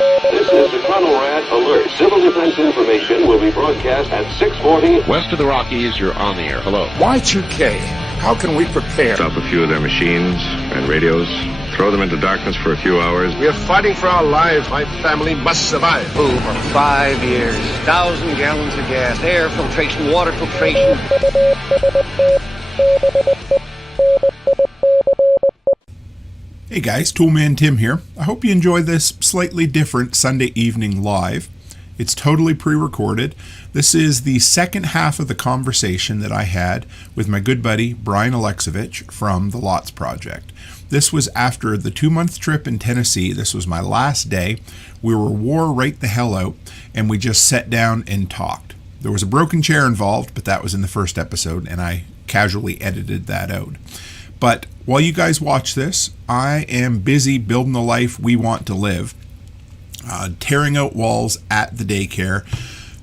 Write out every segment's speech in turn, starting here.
This is the Rat Alert. Civil defense information will be broadcast at 6:40. West of the Rockies, you're on the air. Hello. Y2K. How can we prepare? Stop a few of their machines and radios. Throw them into darkness for a few hours. We are fighting for our lives. My family must survive. For 5 years, 1,000 gallons of gas, air filtration, water filtration. Hey guys, Toolman Tim here. I hope you enjoy this slightly different Sunday evening live. It's totally pre-recorded. This is the second half of the conversation that I had with my good buddy Brian Aleksivich from the Lots Project. This was after the 2-month trip in Tennessee. This was my last day. We were wore right the hell out, and we just sat down and talked. There was a broken chair involved, but that was in the first episode, and I casually edited that out. But while you guys watch this, I am busy building the life we want to live, tearing out walls at the daycare.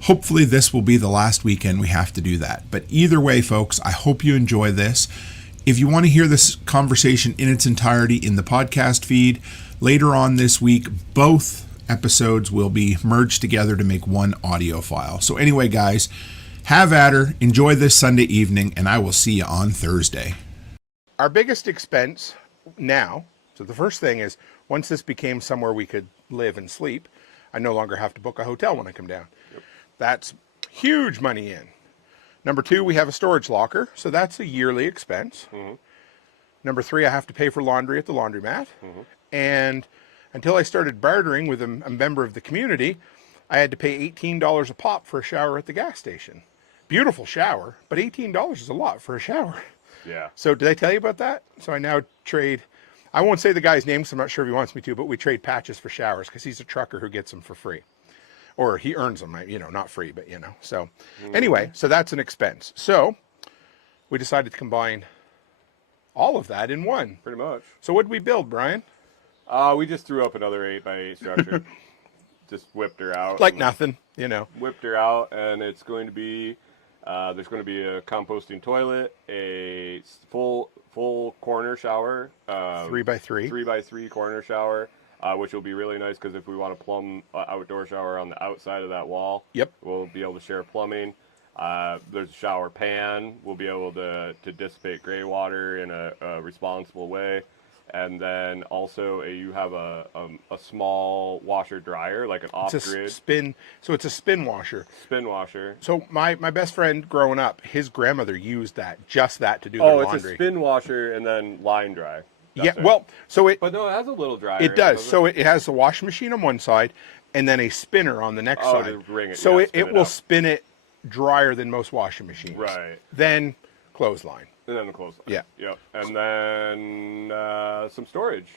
Hopefully this will be the last weekend we have to do that. But either way, folks, I hope you enjoy this. If you want to hear this conversation in its entirety in the podcast feed, later on this week, both episodes will be merged together to make one audio file. So anyway, guys, have at her, enjoy this Sunday evening, and I will see you on Thursday. Our biggest expense now, so the first thing is, once this became somewhere we could live and sleep, I no longer have to book a hotel when I come down. Yep. That's huge money in. Number 2, we have a storage locker, so that's a yearly expense. Mm-hmm. Number 3, I have to pay for laundry at the laundromat. Mm-hmm. And until I started bartering with a member of the community, I had to pay $18 a pop for a shower at the gas station. Beautiful shower, but $18 is a lot for a shower. Yeah. So did I tell you about that? So I now trade, I won't say the guy's name because I'm not sure if he wants me to, but we trade patches for showers because he's a trucker who gets them for free. Or he earns them, not free, but So anyway, so that's an expense. So we decided to combine all of that in one. Pretty much. So what did we build, Brian? We just threw up another 8x8 structure. Just whipped her out. Like nothing, Whipped her out, and it's going to be... there's going to be a composting toilet, a full corner shower, 3x3, 3x3 corner shower, which will be really nice because if we want to plumb outdoor shower on the outside of that wall, yep, we'll be able to share plumbing. There's a shower pan. We'll be able to dissipate gray water in a responsible way. And then also you have a small washer dryer, like an off-grid spin. So it's a spin washer. Spin washer. So my best friend growing up, his grandmother used that to do their laundry. Oh, it's a spin washer and then line dry. Yeah, well, so but no, it has a little dryer. It does. So it has the washing machine on one side and then a spinner on the next side. To ring it. So it will spin it drier than most washing machines. Right. Then clothesline. And then the clothesline. Yeah. Yep. And then some storage.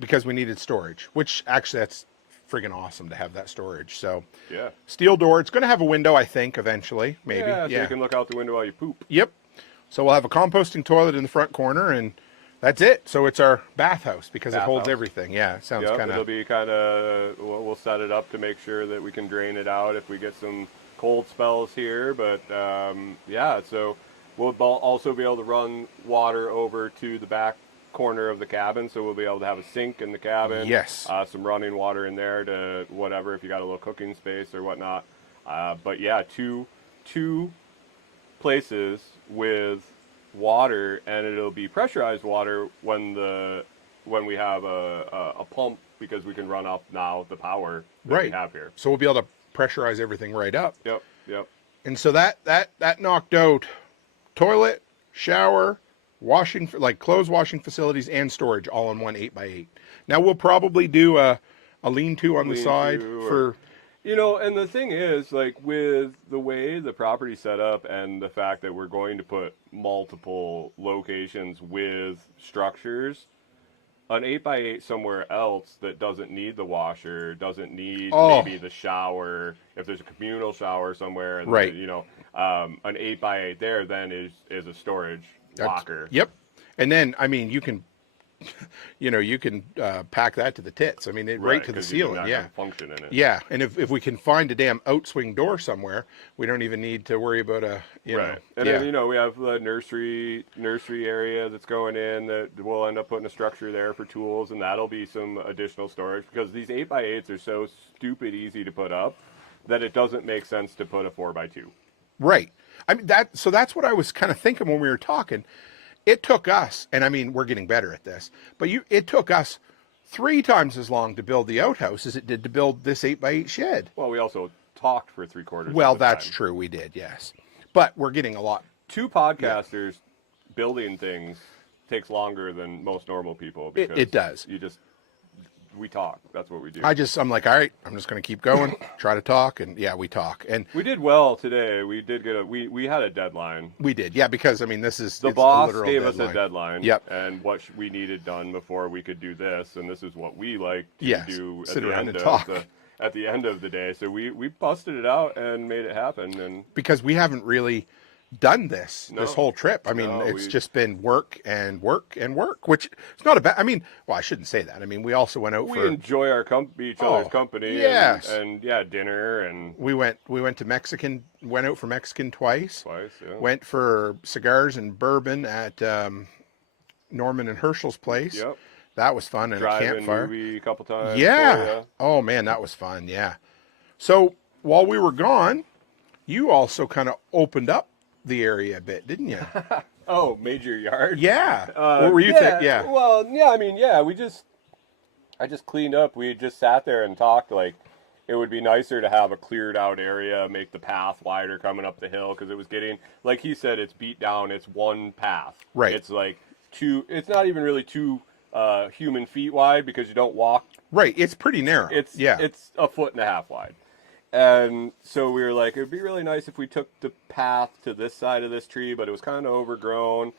Because we needed storage, which actually that's friggin' awesome to have that storage. So yeah. Steel door. It's going to have a window, I think, eventually. Maybe. Yeah, so you can look out the window while you poop. Yep. So we'll have a composting toilet in the front corner, and that's it. So it's our bathhouse because it holds everything. Yeah, it sounds kind of... It'll be kind of... We'll set it up to make sure that we can drain it out if we get some cold spells here. But, yeah, so... We'll also be able to run water over to the back corner of the cabin, so we'll be able to have a sink in the cabin. Yes. Some running water in there to whatever, if you got a little cooking space or whatnot. But yeah, two places with water, and it'll be pressurized water when we have a pump, because we can run up now the power that we have here. So we'll be able to pressurize everything right up. Yep. And so that knocked out toilet, shower, washing, like clothes washing facilities and storage all in one 8x8. Now we'll probably do a lean-to on the side for... and the thing is, like, with the way the property's set up and the fact that we're going to put multiple locations with structures, an 8x8 somewhere else that doesn't need the washer, doesn't need maybe the shower, if there's a communal shower somewhere, and right. An 8x8 there then is a storage locker. Yep. And then, you can you can pack that to the tits. I mean, right to the 'cause you do ceiling. not Yeah. have function in it. Yeah, and if we can find a damn outswing door somewhere, we don't even need to worry about you know. And yeah. then we have the nursery area that's going in that we'll end up putting a structure there for tools, and that'll be some additional storage because these 8x8s are so stupid easy to put up that it doesn't make sense to put a 4x2. Right. I mean that's what I was kind of thinking when we were talking. It took us, and I mean we're getting better at this, but it took us 3 times as long to build the outhouse as it did to build this 8x8 shed. Well, we also talked for 3/4. Well, of the that's time. true. We did, yes. But we're getting a lot. 2 podcasters building things takes longer than most normal people because It does. We talk. That's what we do. I'm like, all right, I'm just going to keep going, try to talk, and we talk. And we did well today. We did get we had a deadline. We did, yeah, because I mean, it's the a boss literal gave deadline. us a deadline. Yep. And what we needed done before we could do this, and this is what we like to do sit around and talk. At the end of the day. So we busted it out and made it happen. And because we haven't really done this whole trip. I mean, it's just been work and work and work, which it's not a bad. I mean, well, I shouldn't say that. I mean, we also went out. We enjoy our each other's company. Yes. And dinner and we went to Mexican. Went out for Mexican twice. Yeah. Went for cigars and bourbon at Norman and Herschel's place. Yep. That was fun, and a campfire. Movie a couple times. Yeah. Oh man, that was fun. Yeah. So while we were gone, you also kind of opened up the area a bit, didn't you? Oh, major yard. Yeah. What were you thinking? Yeah. Well, yeah. I mean, yeah. I just cleaned up. We just sat there and talked. Like, it would be nicer to have a cleared out area, make the path wider coming up the hill because it was getting, like he said, it's beat down. It's one path. Right. It's like two. It's not even really 2 human feet wide because you don't walk. Right. It's pretty narrow. It's 1.5 feet wide. And so we were like, it would be really nice if we took the path to this side of this tree, but it was kind of overgrown.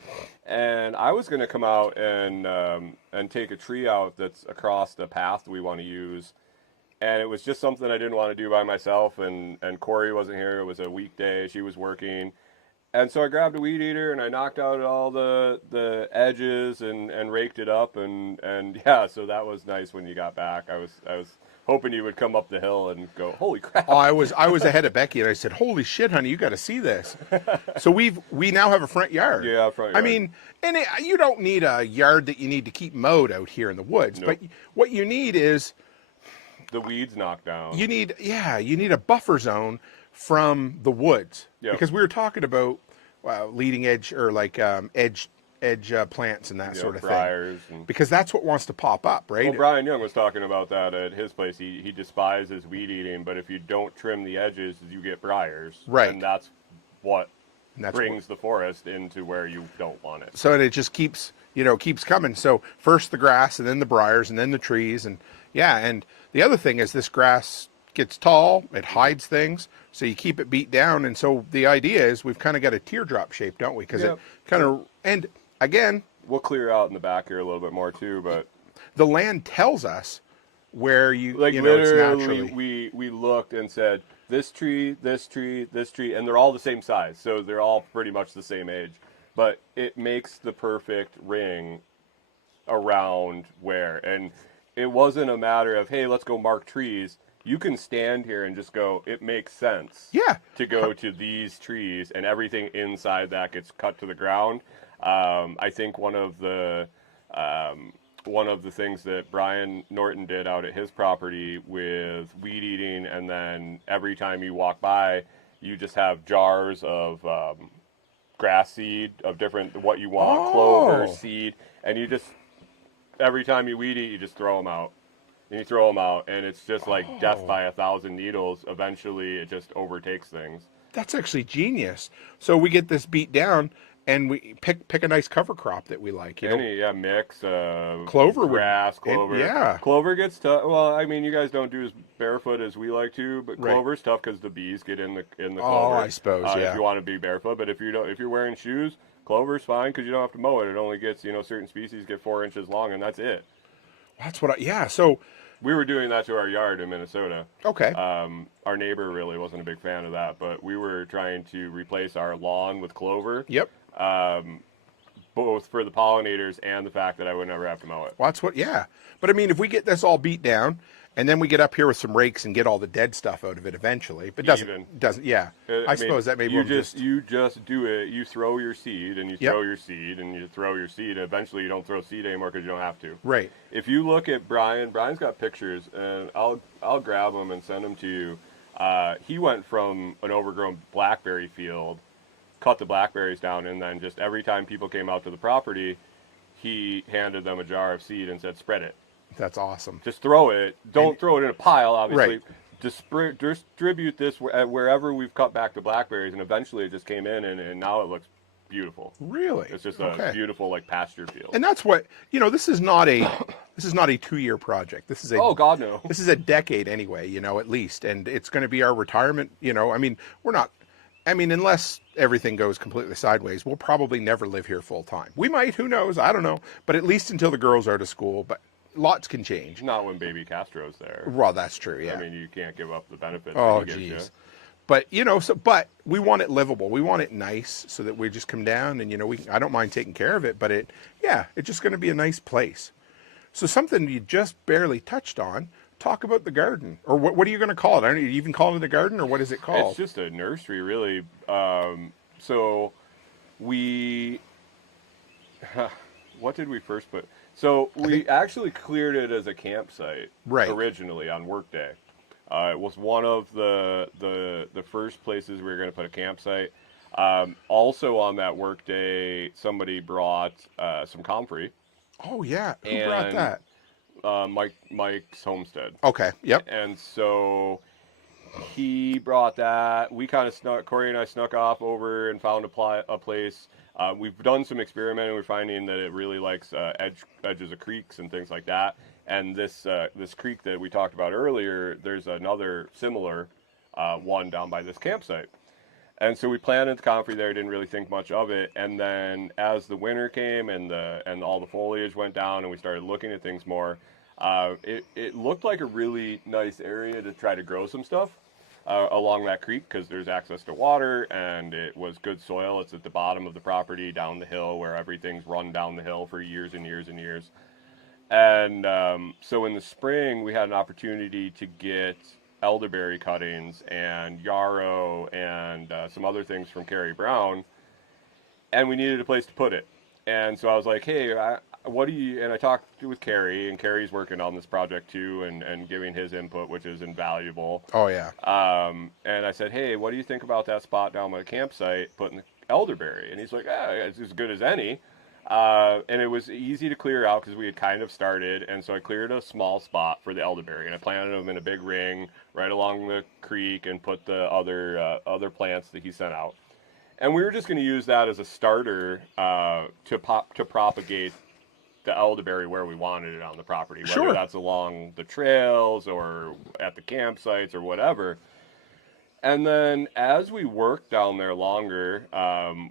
And I was going to come out and take a tree out that's across the path we want to use. And it was just something I didn't want to do by myself. And Corey wasn't here. It was a weekday. She was working. And so I grabbed a weed eater and I knocked out all the edges and raked it up. And yeah, so that was nice when you got back. I was hoping you would come up the hill and go, holy crap. Oh, I was ahead of Becky, and I said, holy shit, honey, you got to see this. So we now have a front yard. Yeah, front yard. I mean, and you don't need a yard that you need to keep mowed out here in the woods. Nope. But what you need is the weeds knocked down. you need a buffer zone from the woods. Yep. Because we were talking about leading edge or like edge plants and that sort of briars thing. Because that's what wants to pop up, right? Well, Brian Young was talking about that at his place. He despises weed eating, but if you don't trim the edges, you get briars. Right. And that's what brings the forest into where you don't want it. So it just keeps coming. So first the grass, and then the briars, and then the trees, and and the other thing is this grass gets tall, it hides things, so you keep it beat down. And so the idea is we've kind of got a teardrop shape, don't we? Because it kind of, and again, we'll clear out in the back here a little bit more too, but the land tells us where literally it's naturally. we looked and said this tree, this tree, this tree, and they're all the same size, so they're all pretty much the same age, but it makes the perfect ring around where. And it wasn't a matter of, hey, let's go mark trees. You can stand here and just go, it makes sense to go to these trees, and everything inside that gets cut to the ground. I think one of the things that Brian Norton did out at his property with weed eating, and then every time you walk by, you just have jars of grass seed of different, what you want, clover seed, and you just, every time you weed eat, you just throw them out. And you throw them out, and it's just like death by 1,000 needles. Eventually, it just overtakes things. That's actually genius. So we get this beat down, and we pick a nice cover crop that we like. Mix clover, grass, clover. Clover gets tough. Well, I mean, you guys don't do as barefoot as we like to, but clover's tough because the bees get in the clover. Oh, I suppose. If you want to be barefoot, but if you're wearing shoes, clover's fine because you don't have to mow it. It only gets certain species get 4 inches long, and that's it. That's what So we were doing that to our yard in Minnesota. Okay. Our neighbor really wasn't a big fan of that, but we were trying to replace our lawn with clover. Yep. both for the pollinators and the fact that I would never have to mow it. Well, that's what, yeah. But I mean, if we get this all beat down, and then we get up here with some rakes and get all the dead stuff out of it eventually, but doesn't, yeah. I suppose that maybe you just do it. You throw your seed, and you Yep. throw your seed, and you throw your seed. And eventually, you don't throw seed anymore because you don't have to. Right. If you look at Brian's got pictures, and I'll grab them and send them to you. He went from an overgrown blackberry field, cut the blackberries down, and then just every time people came out to the property, he handed them a jar of seed and said, "Spread it." That's awesome. Just throw it. Don't throw it in a pile, obviously. Right. Distribute this wherever we've cut back the blackberries, and eventually it just came in, and now it looks beautiful. Really? It's just a beautiful, like, pasture field. And that's what, this is not a 2-year project. This is a Oh, God, no. This is a decade anyway, at least. And it's going to be our retirement, unless everything goes completely sideways, we'll probably never live here full time. We might, who knows? I don't know. But at least until the girls are to school. But lots can change. Not when baby Castro's there. Well, that's true, yeah. I mean, you can't give up the benefits. Oh, geez. But, but we want it livable. We want it nice so that we just come down and, I don't mind taking care of it, but it's just going to be a nice place. So something you just barely touched on, talk about the garden. Or what are you going to call it? Are you even calling it a garden, or what is it called? It's just a nursery, really. So we... what did we first put? So we actually cleared it as a campsite originally on workday. It was one of the first places we were going to put a campsite. Also on that workday, somebody brought some comfrey. Oh yeah, who brought that? Mike's homestead. Okay, yep. And so he brought that. We kind of Corey and I snuck off over and found a place. We've done some experimenting. We're finding that it really likes edges of creeks and things like that. And this creek that we talked about earlier, there's another similar one down by this campsite. And so we planted the comfrey there. Didn't really think much of it. And then as the winter came and all the foliage went down, and we started looking at things more, it looked like a really nice area to try to grow some stuff along that creek, because there's access to water and it was good soil. It's at the bottom of the property down the hill where everything's run down the hill for years and years and years. And so in the spring, we had an opportunity to get elderberry cuttings and yarrow and some other things from Carrie Brown, and we needed a place to put it. And so I was like, hey, and I talked with Carrie, and Carrie's working on this project too, and giving his input, which is invaluable. Oh yeah. And I said, hey, what do you think about that spot down by the campsite, putting the elderberry? And he's like, it's as good as any. And it was easy to clear out because we had kind of started, and so I cleared a small spot for the elderberry, and I planted them in a big ring right along the creek and put the other plants that he sent out. And we were just going to use that as a starter to propagate the elderberry where we wanted it on the property, whether that's along the trails or at the campsites or whatever. And then as we worked down there longer,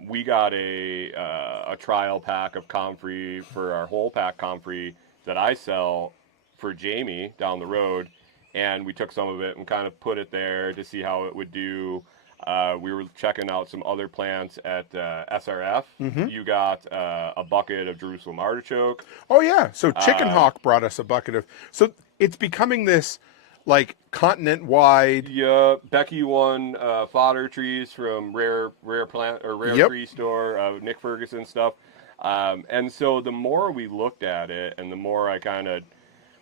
we got a trial pack of comfrey for our whole pack comfrey that I sell for Jamie down the road. And we took some of it and kind of put it there to see how it would do. We were checking out some other plants at SRF. Mm-hmm. You got a bucket of Jerusalem artichoke. Oh, yeah. So Chicken Hawk brought us a bucket of... So it's becoming this, like, continent-wide... Yeah. Becky won fodder trees from Rare Tree Store, Nick Ferguson stuff. And so the more we looked at it, and the more I kind of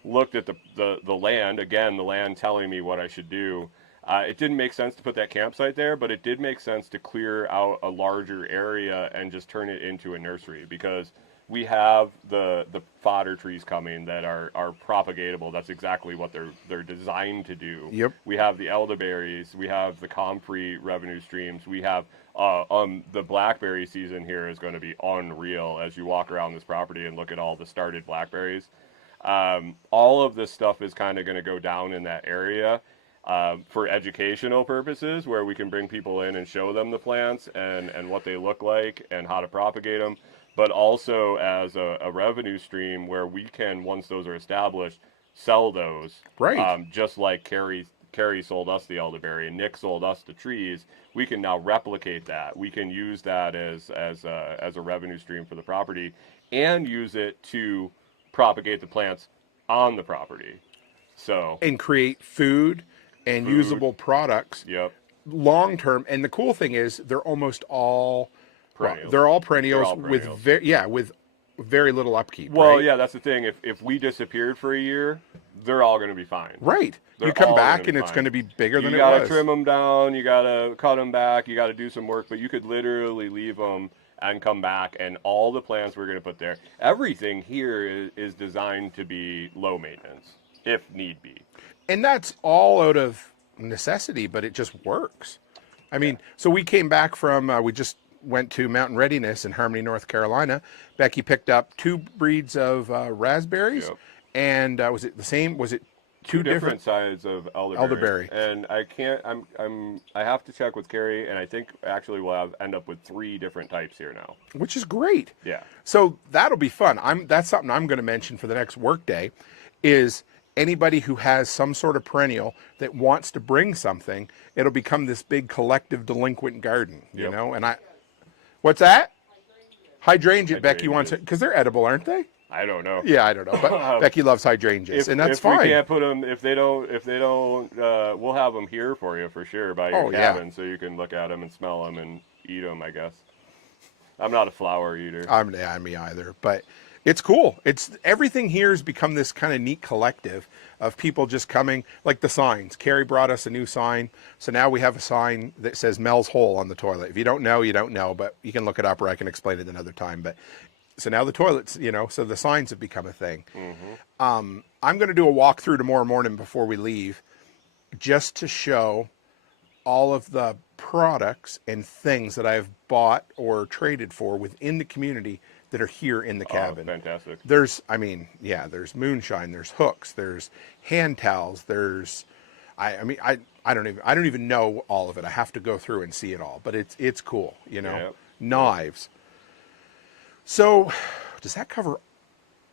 looked at the land, again, the land telling me what I should do, it didn't make sense to put that campsite there, but it did make sense to clear out a larger area and just turn it into a nursery, because we have the fodder trees coming that are propagatable. That's exactly what they're designed to do. Yep. We have the elderberries, we have the comfrey revenue streams, we have the blackberry season here is going to be unreal as you walk around this property and look at all the started blackberries. All of this stuff is kind of going to go down in that area. For educational purposes, where we can bring people in and show them the plants and what they look like and how to propagate them, but also as a revenue stream where we can, once those are established, sell those. Right. Just like Carrie Carrie sold us the elderberry and Nick sold us the trees, we can now replicate that. We can use that as a revenue stream for the property and use it to propagate the plants on the property. So and create food and usable products. Yep. Long term. And the cool thing is they're almost all Perennials. they're all perennials, They're all perennials. with very little upkeep. Well, right? yeah, that's the thing. If we disappeared for a year, they're all going to be fine. Right. They're you come all back gonna and be it's fine. going to be bigger than You it was. got to trim them down. You got to cut them back. You got to do some work, but you could literally leave them and come back, and all the plants we're going to put there. Everything here is designed to be low maintenance, if need be. And that's all out of necessity, but it just works. I mean, so we came back from, we just went to Mountain Readiness in Harmony, North Carolina. Becky picked up 2 breeds of raspberries. Yep. And was it the same? Was it Two different sizes of elderberry. Elderberry. And I can't. I have to check with Carrie, and I think actually we'll end up with 3 different types here now. Which is great. Yeah. So that'll be fun. That's something I'm going to mention for the next work day, is anybody who has some sort of perennial that wants to bring something, it'll become this big collective delinquent garden, you Yep. know? And what's that? Hydrangea. Becky wants it, because they're edible, aren't they? I don't know. Yeah, I don't know. But Becky loves hydrangeas, and that's if fine. we can't put them, if they don't, we'll have them here for you for sure by your cabin, so you can look at them and smell them and eat them. I guess. I'm not a flower eater. Me either. But it's cool. Everything here has become this kind of neat collective of people just coming, like the signs. Carrie brought us a new sign, so now we have a sign that says Mel's Hole on the toilet. If you don't know, you don't know, but you can look it up, or I can explain it another time. But so now the toilets, so the signs have become a thing. Mm-hmm. I'm going to do a walkthrough tomorrow morning before we leave, just to show all of the products and things that I've bought or traded for within the community that are here in the cabin. Fantastic. There's moonshine, there's hooks, there's hand towels, there's, I don't even know all of it. I have to go through and see it all, but it's cool, Yep. Knives. So, does that cover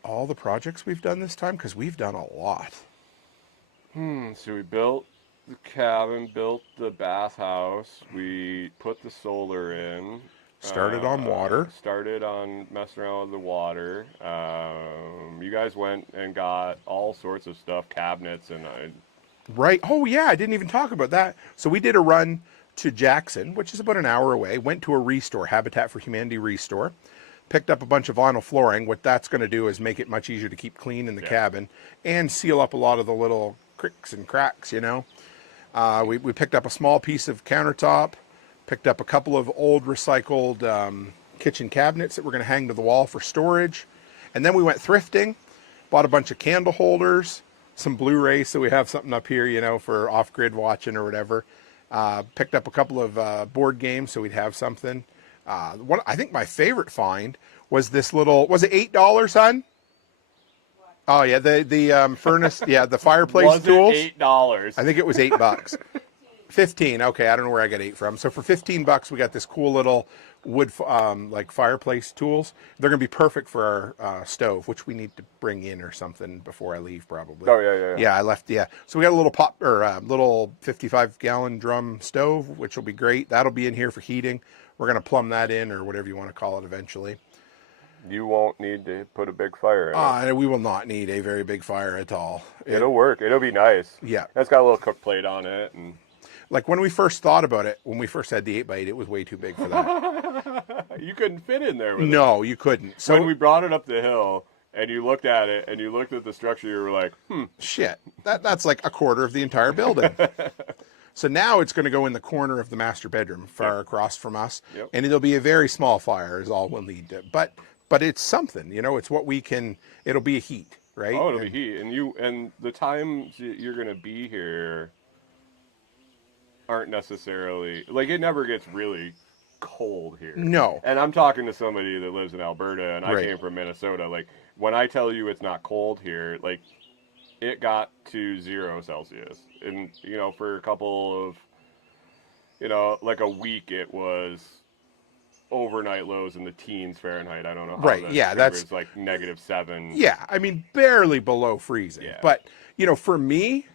all the projects we've done this time? Because we've done a lot. So we built the cabin, built the bathhouse, we put the solar in. Started on water. Started on messing around with the water. You guys went and got all sorts of stuff, cabinets, and Right. Oh, yeah, I didn't even talk about that. So we did a run to Jackson, which is about an hour away, went to a restore, Habitat for Humanity restore, picked up a bunch of vinyl flooring. What that's going to do is make it much easier to keep clean in the cabin and seal up a lot of the little cricks and cracks, We picked up a small piece of countertop, picked up a couple of old recycled kitchen cabinets that we're going to hang to the wall for storage. And then we went thrifting, bought a bunch of candle holders, some Blu-rays so we have something up here, for off-grid watching or whatever. Picked up a couple of board games so we'd have something. I think my favorite find was this little, was it $8, son? Oh yeah, the furnace, the fireplace was tools. it $8? I think it was $8. 15. Okay, I don't know where I got 8 from. So for $15, we got this cool little wood like fireplace tools. They're gonna be perfect for our stove, which we need to bring in or something before I leave, probably. Oh yeah. Yeah, I left. Yeah, so we got a little little 55-gallon drum stove, which will be great. That'll be in here for heating. We're gonna plumb that in, or whatever you want to call it, eventually. You won't need to put a big fire in it. We will not need a very big fire at all. It'll work. It'll be nice. Yeah. It's got a little cook plate on it. And like when we first thought about it, when we first had the 8x8, it was way too big for that. You couldn't fit in there with it. No, you couldn't. So when we brought it up the hill and you looked at it and you looked at the structure, you were like, shit, that's like a quarter of the entire building. So now it's going to go in the corner of the master bedroom, far across from us. Yep. And it'll be a very small fire is all we'll need to. But it's something, it's what we can, it'll be a heat, right? Oh, it'll be heat. And the times you're going to be here aren't necessarily, like, it never gets really cold here. No. And I'm talking to somebody that lives in Alberta, and I Right. came from Minnesota. Like, when I tell you it's not cold here, like, it got to 0 Celsius. And, for a couple of, like a week, it was overnight lows in the teens Fahrenheit. I don't know how Right, that yeah, that's- it's like -7. Yeah, I mean, barely below freezing. Yeah. But, for me,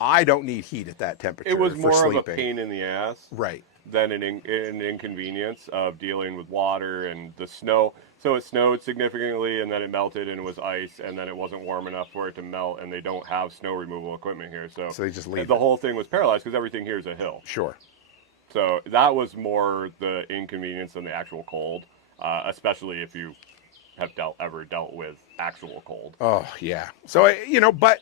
I don't need heat at that temperature. It was for more sleeping. of a pain in the ass. Right. Than an inconvenience of dealing with water and the snow. So it snowed significantly, and then it melted, and it was ice, and then it wasn't warm enough for it to melt, and they don't have snow removal equipment here. So they just leave the it. whole thing was paralyzed because everything here is a hill. Sure. So that was more the inconvenience than the actual cold, especially if you have ever dealt with actual cold. Oh, yeah. So, but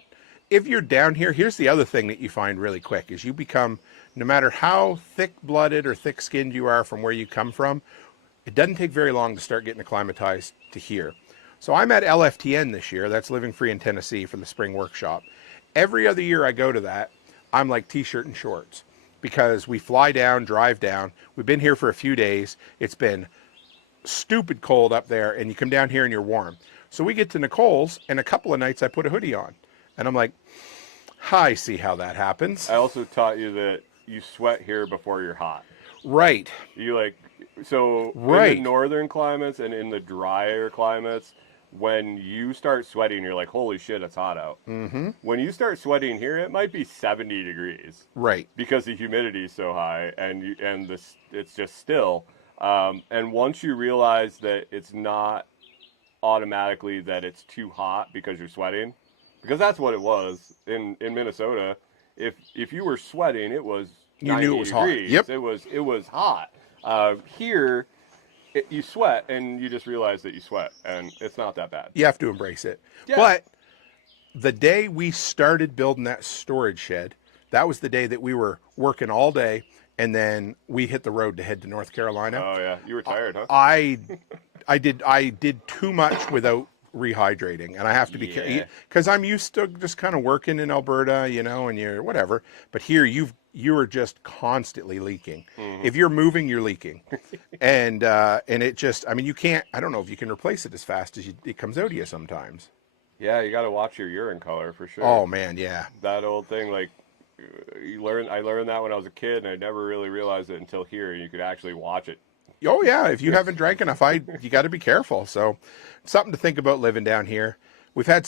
if you're down here, here's the other thing that you find really quick is you become, no matter how thick-blooded or thick-skinned you are from where you come from, it doesn't take very long to start getting acclimatized to here. So I'm at LFTN this year. That's Living Free in Tennessee for the spring workshop. Every other year I go to that, I'm like T-shirt and shorts because we fly down, drive down. We've been here for a few days. It's been stupid cold up there, and you come down here and you're warm. So we get to Nicole's, and a couple of nights I put a hoodie on. And I'm like, I see how that happens. I also taught you that you sweat here before you're hot. Right. In the northern climates and in the drier climates, when you start sweating, you're like, holy shit, it's hot out. Mm-hmm. When you start sweating here, it might be 70 degrees. Right. Because the humidity is so high and it's just still. And once you realize that it's not automatically that it's too hot because you're sweating, because that's what it was in Minnesota. If you were sweating, it was 90 knew it was degrees. hot. Yep. It was hot. Here, you sweat, and you just realize that you sweat, and it's not that bad. You have to embrace it. Yeah. But the day we started building that storage shed, that was the day that we were working all day, and then we hit the road to head to North Carolina. Oh yeah, you were tired, huh? I did too much without rehydrating, and I have to be careful because I'm used to just kind of working in Alberta, and you're whatever. But here you are just constantly leaking. Mm-hmm. If you're moving, you're leaking, and it just, you can't. I don't know if you can replace it as fast as it comes out of you sometimes. Yeah, you got to watch your urine color for sure. Oh man, yeah. That old thing, like I learned that when I was a kid, and I never really realized it until here. You could actually watch it. Oh yeah, if you haven't drank enough, you got to be careful. So, something to think about living down here. We've had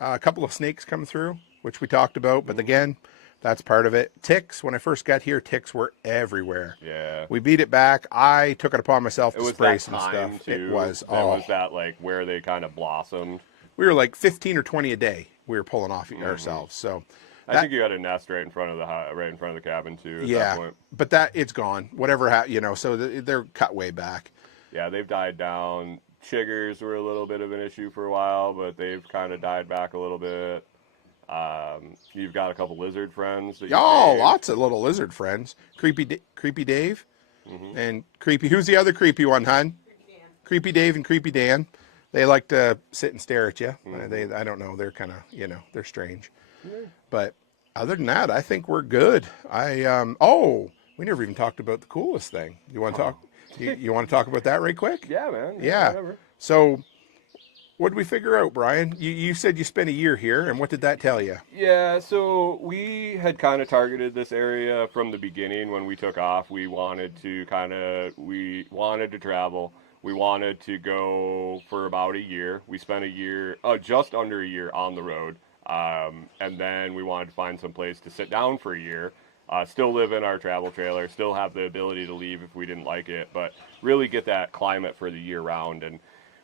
a couple of snakes come through, which we talked about, but again, that's part of it. Ticks. When I first got here, ticks were everywhere. Yeah. We beat it back. I took it upon myself to spray that some time stuff. Too. It was. Was that like where they kind of blossomed? We were like 15 or 20 a day. We were pulling off ourselves. So. I think you got a nest right in front of the cabin too. At that point. But it's gone. Whatever, so they're cut way back. Yeah, they've died down. Chiggers were a little bit of an issue for a while, but they've kind of died back a little bit. You've got a couple lizard friends. Lots of little lizard friends. Creepy Dave, and Creepy. Who's the other creepy one, hon? Creepy Dave and Creepy Dan. They like to sit and stare at you. I don't know. They're kind of, they're strange. But other than that, I think we're good. We never even talked about the coolest thing. You want to talk? You want to talk about that right quick? Yeah, man. Yeah. Whatever. So, what did we figure out, Brian? You said you spent a year here, and what did that tell you? Yeah, so we had kind of targeted this area from the beginning when we took off. We wanted to travel. We wanted to go for about a year. We spent just under a year on the road. And then we wanted to find some place to sit down for a year, still live in our travel trailer, still have the ability to leave if we didn't like it, but really get that climate for the year round. And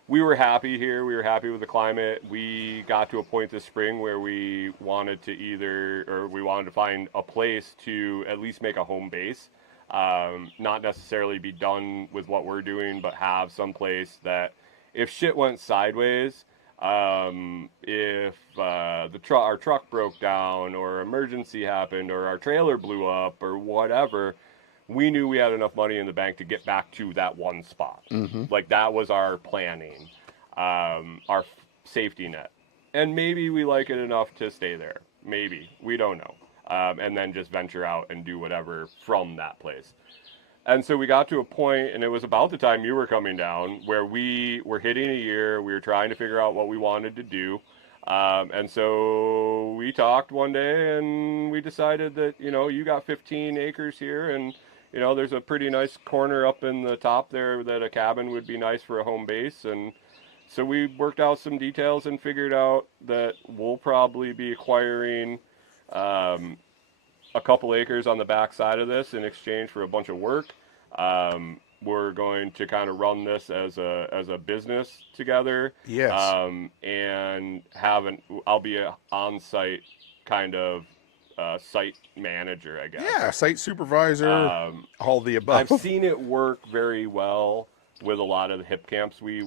we were happy here. We were happy with the climate. We got to a point this spring where we wanted to find a place to at least make a home base, not necessarily be done with what we're doing, but have some place that if shit went sideways, if our truck broke down or emergency happened or our trailer blew up or whatever, we knew we had enough money in the bank to get back to that one spot. Mm-hmm. Like that was our planning, our safety net. And maybe we like it enough to stay there. Maybe. We don't know. And then just venture out and do whatever from that place. And so we got to a point, and it was about the time you were coming down, where we were hitting a year. We were trying to figure out what we wanted to do. And so we talked one day, and we decided that, you got 15 acres here, and, there's a pretty nice corner up in the top there that a cabin would be nice for a home base. And so we worked out some details and figured out that we'll probably be acquiring a couple acres on the back side of this in exchange for a bunch of work. We're going to kind of run this as a business together. Yes. And I'll be an on-site kind of site manager, I guess. Yeah, site supervisor, all the above. I've seen it work very well with a lot of the hip camps we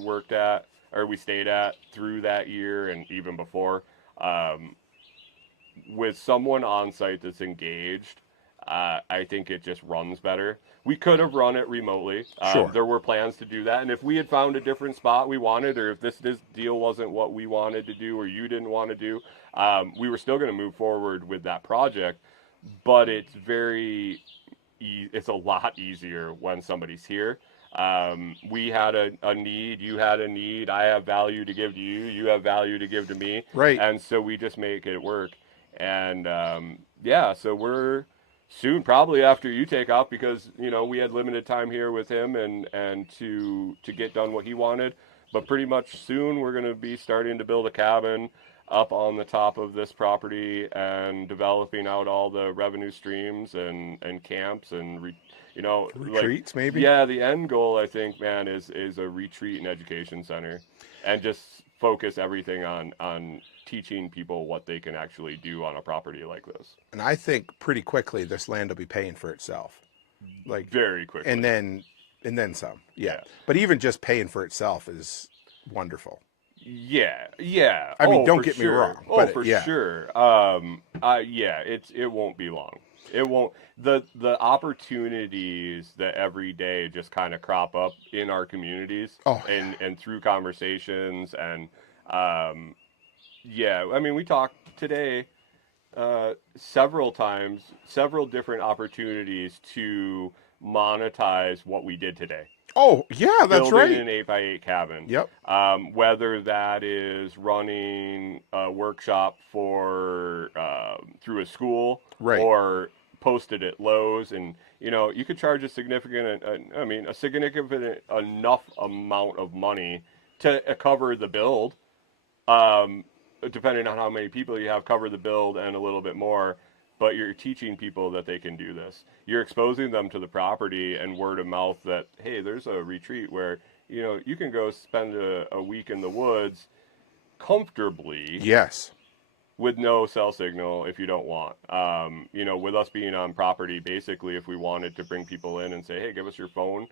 stayed at through that year and even before. With someone on site that's engaged, I think it just runs better. We could have run it remotely. Sure. There were plans to do that. And if we had found a different spot we wanted, or if this deal wasn't what we wanted to do or you didn't want to do, we were still going to move forward with that project. But it's it's a lot easier when somebody's here. We had a need, you had a need, I have value to give to you, you have value to give to me. Right. And so we just make it work. And so we're soon, probably after you take off, because we had limited time here with him and to get done what he wanted. But pretty much soon we're going to be starting to build a cabin up on the top of this property and developing out all the revenue streams and camps and retreats, maybe. Yeah, the end goal, I think, man, is a retreat and education center, and just focus everything on teaching people what they can actually do on a property like this. And I think pretty quickly this land will be paying for itself, like very quickly, and then some. Yeah. But even just paying for itself is wonderful. Yeah. I mean, don't get me wrong. But for sure. It won't be long. It won't. The opportunities that every day just kind of crop up in our communities and through conversations and I mean, we talked today several times, several different opportunities to monetize what we did today. Oh, yeah, that's right. Building an 8x8 cabin. Yep. Whether that is running a workshop for through a school, right, or posted at Lowe's, and you could charge a significant enough amount of money to cover the build, depending on how many people you have, cover the build and a little bit more. But you're teaching people that they can do this. You're exposing them to the property and word of mouth that, hey, there's a retreat where, you can go spend a week in the woods comfortably. Yes. With no cell signal if you don't want. With us being on property, basically, if we wanted to bring people in and say, hey, give us your phone,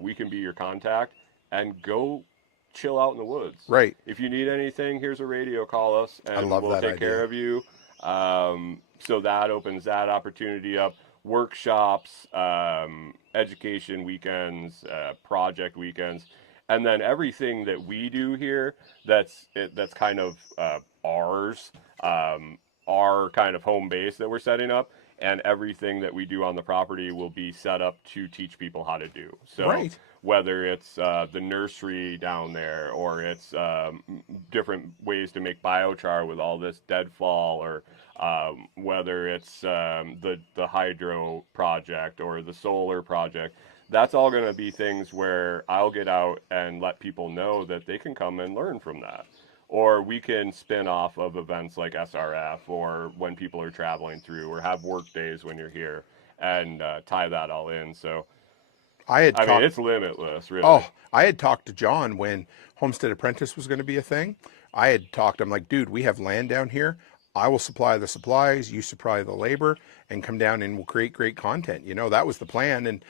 we can be your contact, and go chill out in the woods. Right. If you need anything, here's a radio, call us, and we'll take care of you. So that opens that opportunity up. Workshops, education weekends, project weekends, and then everything that we do here that's kind of ours, our kind of home base that we're setting up, and everything that we do on the property will be set up to teach people how to do. So right. Whether it's the nursery down there, or it's different ways to make biochar with all this deadfall, or whether it's the hydro project or the solar project, that's all going to be things where I'll get out and let people know that they can come and learn from that. Or we can spin off of events like SRF, or when people are traveling through, or have work days when you're here, and tie that all in. So I mean, it's limitless, really. Oh, I had talked to John when Homestead Apprentice was going to be a thing. I'm like, dude, we have land down here. I will supply the supplies, you supply the labor, and come down and we'll create great content. That was the plan. And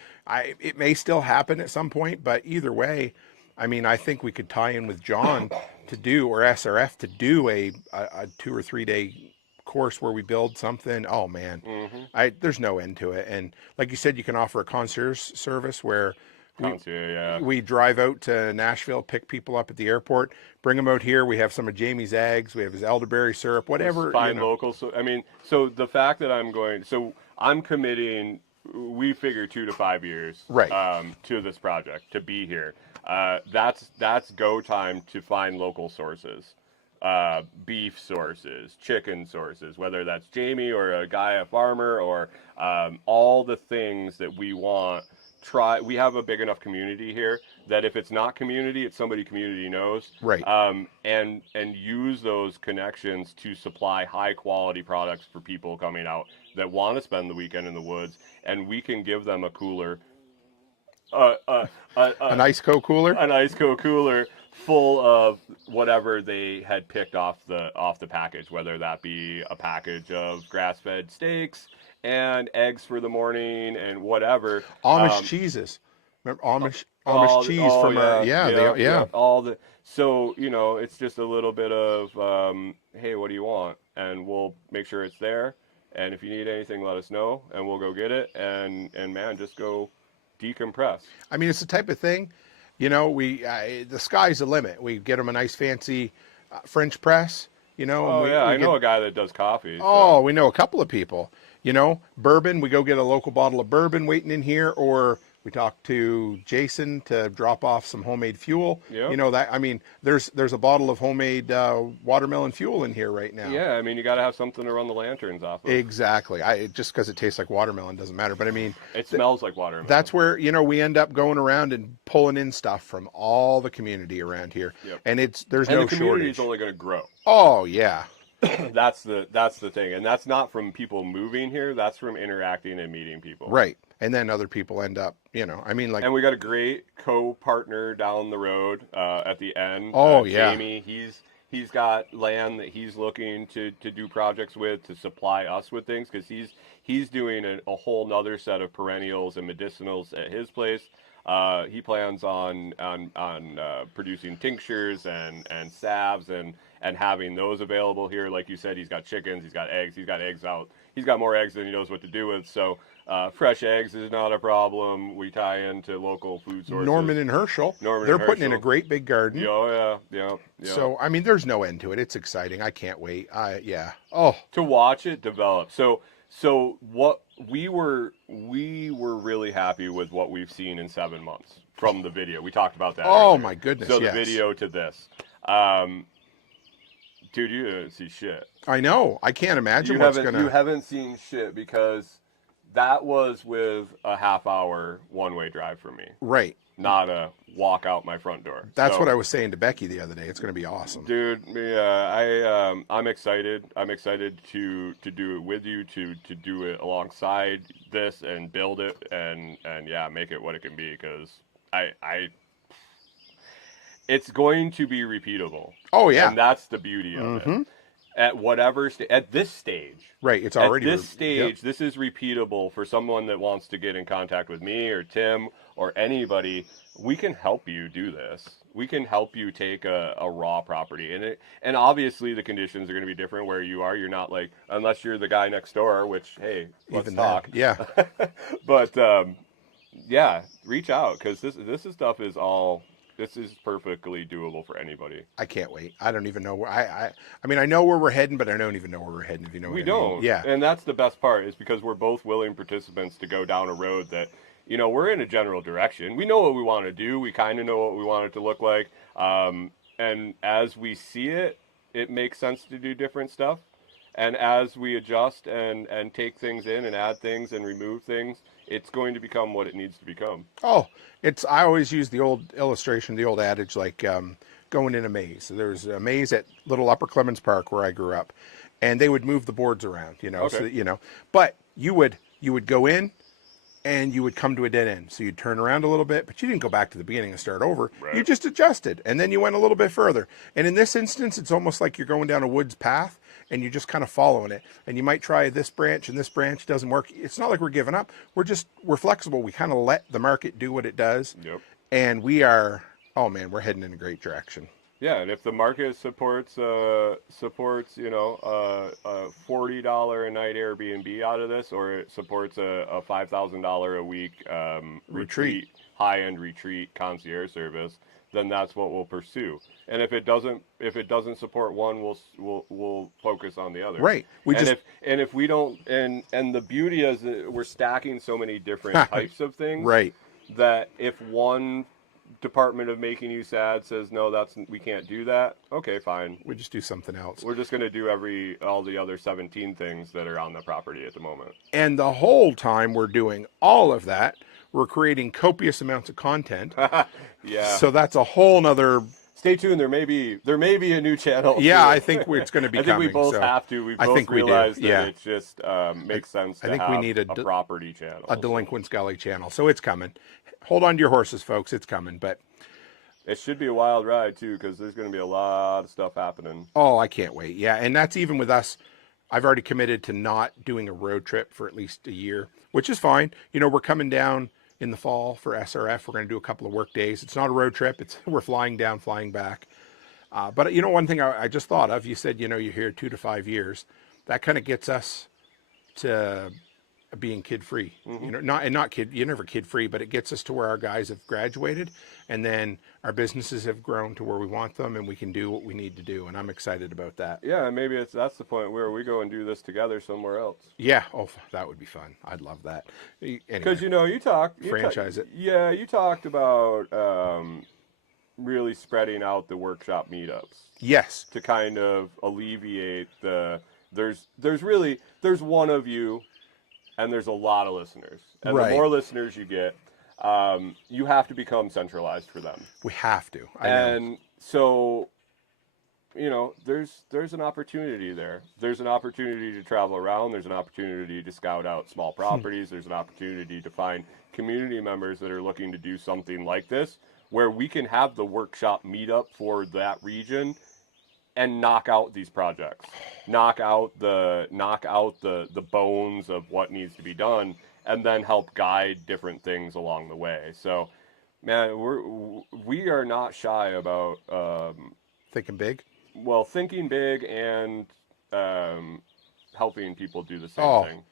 it may still happen at some point, but either way, I mean, I think we could tie in with John to do, or SRF to do a 2 or 3 day course where we build something. Oh man, there's no end to it. And like you said, you can offer a concierge service where we drive out to Nashville, pick people up at the airport, bring them out here. We have some of Jamie's eggs, we have his elderberry syrup, whatever. Find local. So I mean, so the fact that I'm committing, we figure 2 to 5 years, right, to this project to be here. That's go time to find local sources. Beef sources, chicken sources, whether that's Jamie or a guy, a farmer, or all the things that we want. We have a big enough community here that if it's not community, it's somebody community knows. Right. And use those connections to supply high quality products for people coming out that want to spend the weekend in the woods, and we can give them a cooler, an ice cooler, an ice cooler full of whatever they had picked off the package, whether that be a package of grass-fed steaks and eggs for the morning and whatever. Amish cheeses. Remember Amish cheese from all the. So it's just a little bit of hey, what do you want? And we'll make sure it's there. And if you need anything, let us know, and we'll go get it. And man, just go decompress. I mean, it's the type of thing, the sky's the limit. We get them a nice fancy French press, I know a guy that does coffee. Oh, we know a couple of people. Bourbon, we go get a local bottle of bourbon waiting in here, or we talk to Jason to drop off some homemade fuel. Yep. There's a bottle of homemade watermelon fuel in here right now. Yeah, you got to have something to run the lanterns off of. Exactly. Just because it tastes like watermelon doesn't matter. But it smells like watermelon. That's where, we end up going around and pulling in stuff from all the community around here. Yep. And there's no shortage. And the community is shortage. only going to grow. Oh, yeah. That's the thing. And that's not from people moving here. That's from interacting and meeting people. Right. And then other people end up, And we got a great co-partner down the road at the end. Oh, yeah. Jamie, he's got land that he's looking to do projects with, to supply us with things, because he's doing a whole nother set of perennials and medicinals at his place. He plans on producing tinctures and salves and having those available here. Like you said, he's got chickens, he's got eggs out. He's got more eggs than he knows what to do with. So fresh eggs is not a problem. We tie into local food sources. Norman and Herschel. They're putting in a great big garden. Yeah. So, there's no end to it. It's exciting. I can't wait. Oh. To watch it develop. So what we were really happy with what we've seen in 7 months from the video. We talked about that. Oh, earlier. my goodness. So yes. the video to this. Dude, you didn't see shit. I know. I can't imagine You haven't seen shit, because that was with a half-hour one-way drive for me. Right. Not a walk out my front door. That's what I was saying to Becky the other day. It's going to be awesome. Dude, yeah, I'm excited. I'm excited to do it with you, to do it alongside this and build it and yeah, make it what it can be, because it's going to be repeatable. Oh, yeah. And that's the beauty of it. At this stage. Right, it's already... At this stage, This is repeatable for someone that wants to get in contact with me or Tim or anybody. We can help you do this. We can help you take a raw property. And obviously the conditions are going to be different where you are. You're not like, unless you're the guy next door, which, hey, let's talk. Yeah. But, yeah, reach out, because this stuff is all... This is perfectly doable for anybody. I can't wait. I don't even know where I know where we're heading, but I don't even know where we're heading, if you know what I mean. We don't. Yeah. And that's the best part, is because we're both willing participants to go down a road that, we're in a general direction. We know what we want to do. We kind of know what we want it to look like. And as we see it, it makes sense to do different stuff. And as we adjust and take things in and add things and remove things, it's going to become what it needs to become. Oh, I always use the old illustration, the old adage, like going in a maze. So there's a maze at Little Upper Clemens Park where I grew up, and they would move the boards around, Okay. So, but you would go in and you would come to a dead end. So you'd turn around a little bit, but you didn't go back to the beginning and start over. Right. You just adjusted, and then you went a little bit further. And in this instance, it's almost like you're going down a woods path, and you're just kind of following it. And you might try this branch, and this branch doesn't work. It's not like we're giving up. We're flexible. We kind of let the market do what it does. Yep. And we're heading in a great direction. Yeah, and if the market supports $40 a night Airbnb out of this, or it supports a $5,000 a week retreat, high-end retreat concierge service, then that's what we'll pursue. And if it doesn't support one, we'll focus on the other. Right. If we don't, and the beauty is that we're stacking so many different types of things. Right. That if one Department of Making You Sad says no, we can't do that. Okay, fine. We just do something else. We're just going to do all the other 17 things that are on the property at the moment. And the whole time we're doing all of that, we're creating copious amounts of content. Yeah. So that's a whole nother. Stay tuned. There may be a new channel. Yeah, too. I think it's going to be I think coming. we both so have to. We I both think we do. realize that Yeah. it just makes sense to I think have we need a property channel. a Delinquents Gully channel. So it's coming. Hold on to your horses, folks. It's coming. But it should be a wild ride too, because there's going to be a lot of stuff happening. oh, I can't wait. Yeah, and that's even with us. I've already committed to not doing a road trip for at least a year, which is fine. You know, we're coming down in the fall for SRF. We're going to do a couple of work days. It's not a road trip. We're flying down, flying back. But you know, one thing I just thought of, you said, you know, you're here 2 to 5 years. That kind of gets us to being kid-free. You know, you're never kid-free, but it gets us to where our guys have graduated, and then our businesses have grown to where we want them, and we can do what we need to do. And I'm excited about that. Yeah, and maybe that's the point where we go and do this together somewhere else. Yeah. Oh, that would be fun. I'd love that. Because Anyway, you know, you franchise it. Yeah, you talked about really spreading out the workshop meetups Yes. to kind of alleviate the. There's one of you, and there's a lot of listeners, and Right. the more listeners you get, you have to become centralized for them. We have to. I know. And so, you know, there's an opportunity there. There's an opportunity to travel around. There's an opportunity to scout out small properties. There's an opportunity to find community members that are looking to do something like this, where we can have the workshop meetup for that region and knock out these projects, knock out the bones of what needs to be done, and then help guide different things along the way. So, man, we are not shy about Thinking big. well, thinking big and helping people do the same thing.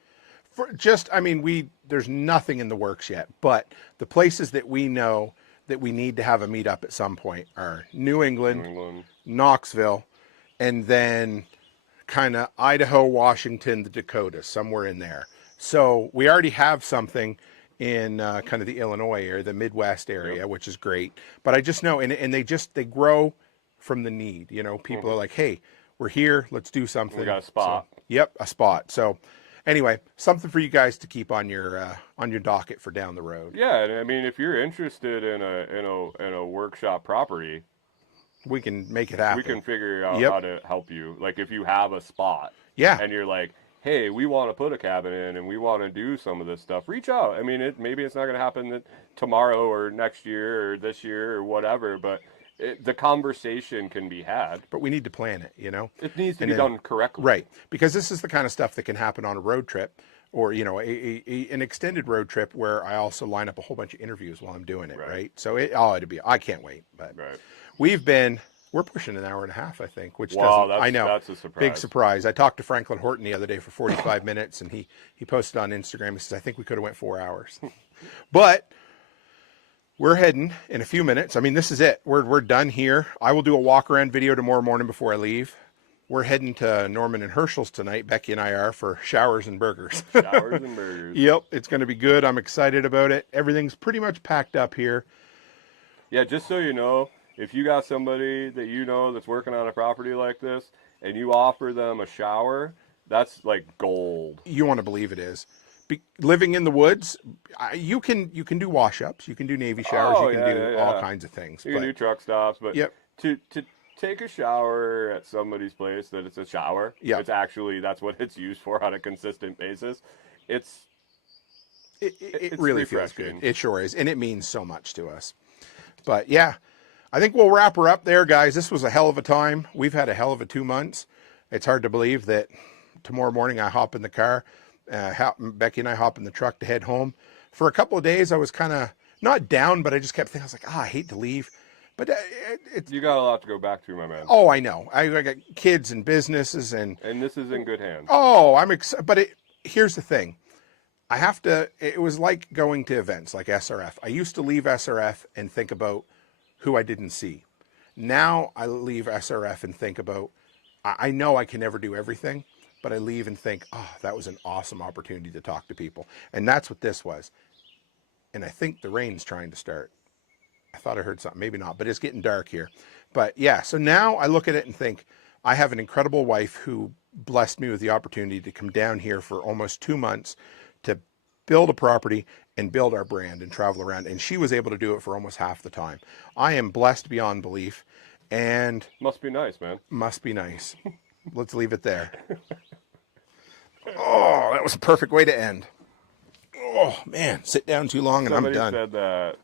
There's nothing in the works yet, but the places that we know that we need to have a meetup at some point are New England, Knoxville, and then kind of Idaho, Washington, the Dakotas, somewhere in there. So we already have something in kind of the Illinois area, the Midwest area, which is great. But I just know, and they grow from the need. You know, people are like, hey, we're here, let's do something. We got a spot. So, yep, a spot. So anyway, something for you guys to keep on your docket for down the road. Yeah, and I mean, if you're interested in a workshop property, we can make it happen. we can figure out how to help you. Like if you have a spot, and you're like, hey, we want to put a cabin in and we want to do some of this stuff, reach out. I mean, maybe it's not going to happen tomorrow or next year or this year or whatever, but the conversation can be had. But we need to plan it, you know? It needs to be done correctly. Right, because this is the kind of stuff that can happen on a road trip, or, you know, an extended road trip where I also line up a whole bunch of interviews while I'm doing it, right? So I can't wait. But we're pushing an hour and a half, I think, which that's a surprise. Big surprise. I talked to Franklin Horton the other day for 45 minutes, and he posted on Instagram. He says, I think we could have went 4 hours. But we're heading in a few minutes. I mean, this is it. We're done here. I will do a walk-around video tomorrow morning before I leave. We're heading to Norman and Herschel's tonight. Becky and I are, for showers and burgers. Showers and burgers. Yep, it's going to be good. I'm excited about it. Everything's pretty much packed up here. Yeah, just so you know, if you got somebody that you know that's working on a property like this and you offer them a shower, that's like gold. You want to believe it is. Living in the woods, you can do wash-ups, you can do Navy showers, you can do all kinds of things. You can do truck stops, but to take a shower at somebody's place that it's a shower, it's actually, that's what it's used for on a consistent basis. It really feels good. It sure is, and it means so much to us. But yeah, I think we'll wrap her up there, guys. This was a hell of a time. We've had a hell of a 2 months. It's hard to believe that tomorrow morning I hop in the car, Becky and I hop in the truck to head home. For a couple of days, I was kind of not down, but I just kept thinking, I was like, I hate to leave. But you got a lot to go back to, my man. Oh, I know. I got kids and businesses, and this is in good hands. Oh, I'm excited. But here's the thing. It was like going to events like SRF. I used to leave SRF and think about who I didn't see. Now I leave SRF and think about, I know I can never do everything, but I leave and think, oh, that was an awesome opportunity to talk to people. And that's what this was. And I think the rain's trying to start. I thought I heard something, maybe not, but it's getting dark here. But yeah, so now I look at it and think, I have an incredible wife who blessed me with the opportunity to come down here for almost 2 months to build a property and build our brand and travel around. And she was able to do it for almost half the time. I am blessed beyond belief, and Must be nice, man. must be nice. Let's leave it there. Oh, that was a perfect way to end. Oh man, sit down too long and Somebody I'm done. said that